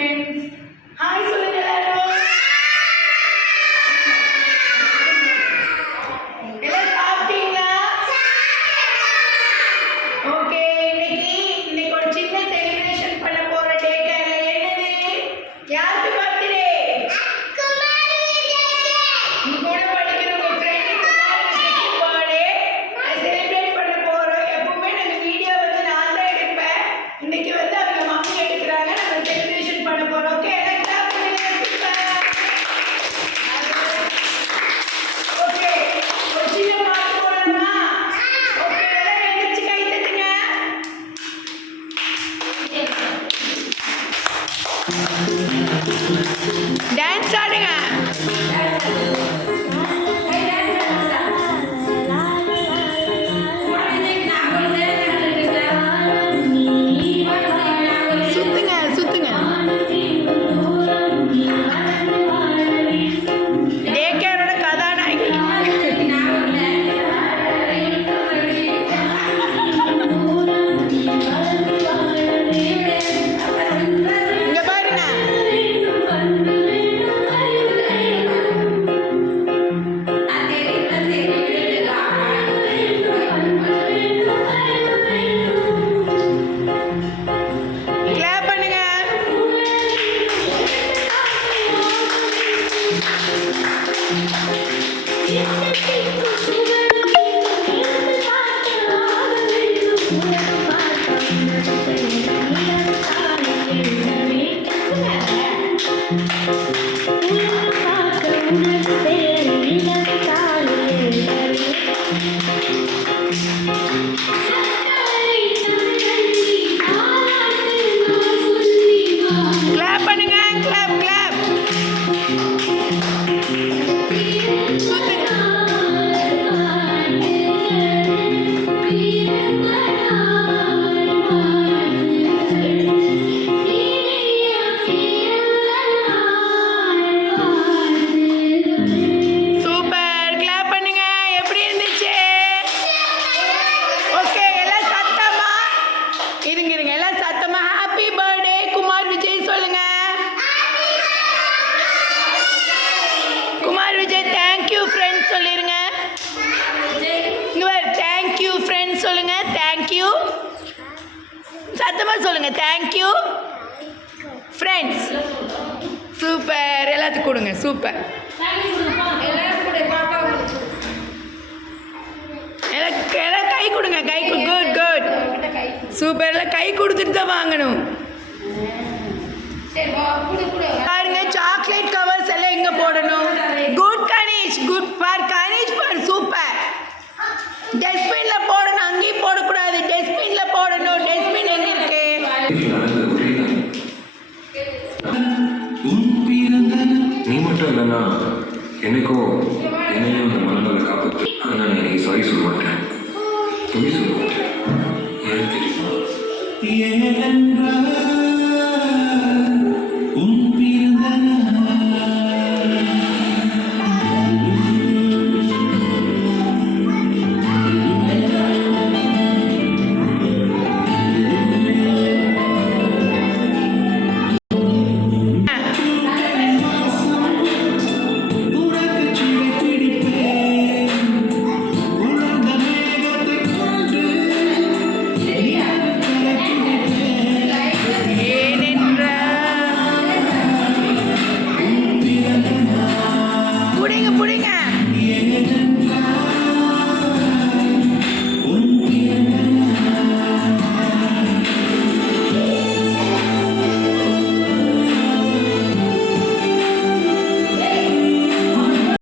Friends. Hi சொல்லுங்க எல்லாரும். எல்லாம் சாப்பிட்டீங்களா? ஓகே, இன்னைக்கு ஒரு சின்ன செலிப்ரேஷன் பண்ண போற டே. என்னது? யாருக்கு பர்த்டே? நீ கூட படிக்கிற உங்க ஃப்ரெண்ட் பர்த்டே. செலிப்ரேட் பண்ண போறோம். எப்பவுமே நாங்க வீடியோ வந்து நான் தான் எடுப்பேன். இன்னைக்கு வந்து அவங்க மம்மி எடுக்கிறாங்க. நம்ம செலிப்ரேஷன் பண்ண போறோம். ஓகே, கிளாப் பண்ணுங்க. ஓகே, ஒரு சின்ன பாட்டு போடலாமா? ஓகே, எல்லாரும் எழுந்திருச்சு கை தட்டுங்க. டான்ஸ் ஆடுங்க. சுத்துங்க சுத்துங்க. டேக்கேரோட கதாநாயகி. இங்க பாருங்க. கிளாப் பண்ணுங்க. கிளாப் பண்ணுங்க. Clap clap. சுத்துங்க. சூப்பர். கிளாப் பண்ணுங்க. எப்படி இருந்துச்சு? ஓகே, எல்லாம் சத்தமா இருங்க இருங்க. எல்லாம் சத்தமா ஹாப்பி பர்த்டே குமார் விஜய் சொல்லுங்க. குமார் விஜய் தேங்க்யூ ஃப்ரெண்ட்ஸ் சொல்லிருங்க. இங்க வர தேங்க்யூ ஃப்ரெண்ட்ஸ் சொல்லுங்க. தேங்க்யூ சத்தமா சொல்லுங்க. Thank you friends. சூப்பர். எல்லாத்துக்கும் கொடுங்க. சூப்பர். எல்லாம் கை கொடுங்க. கை குட் குட். சூப்பர். எல்லாம் கை கொடுத்துட்டு தான் வாங்கணும். பாருங்க, சாக்லேட் கவர்ஸ் எல்லாம் எங்க போடணும்? Good Ganesh. Good for Ganesh for super. டஸ்ட்பின்ல போடணும். அங்கேயும் போடக்கூடாது. டஸ்ட்பின்ல போடணும். டஸ்ட்பின் எங்க இருக்கு? நீ மட்டும் இல்லைன்னா எனக்கோ என்னைய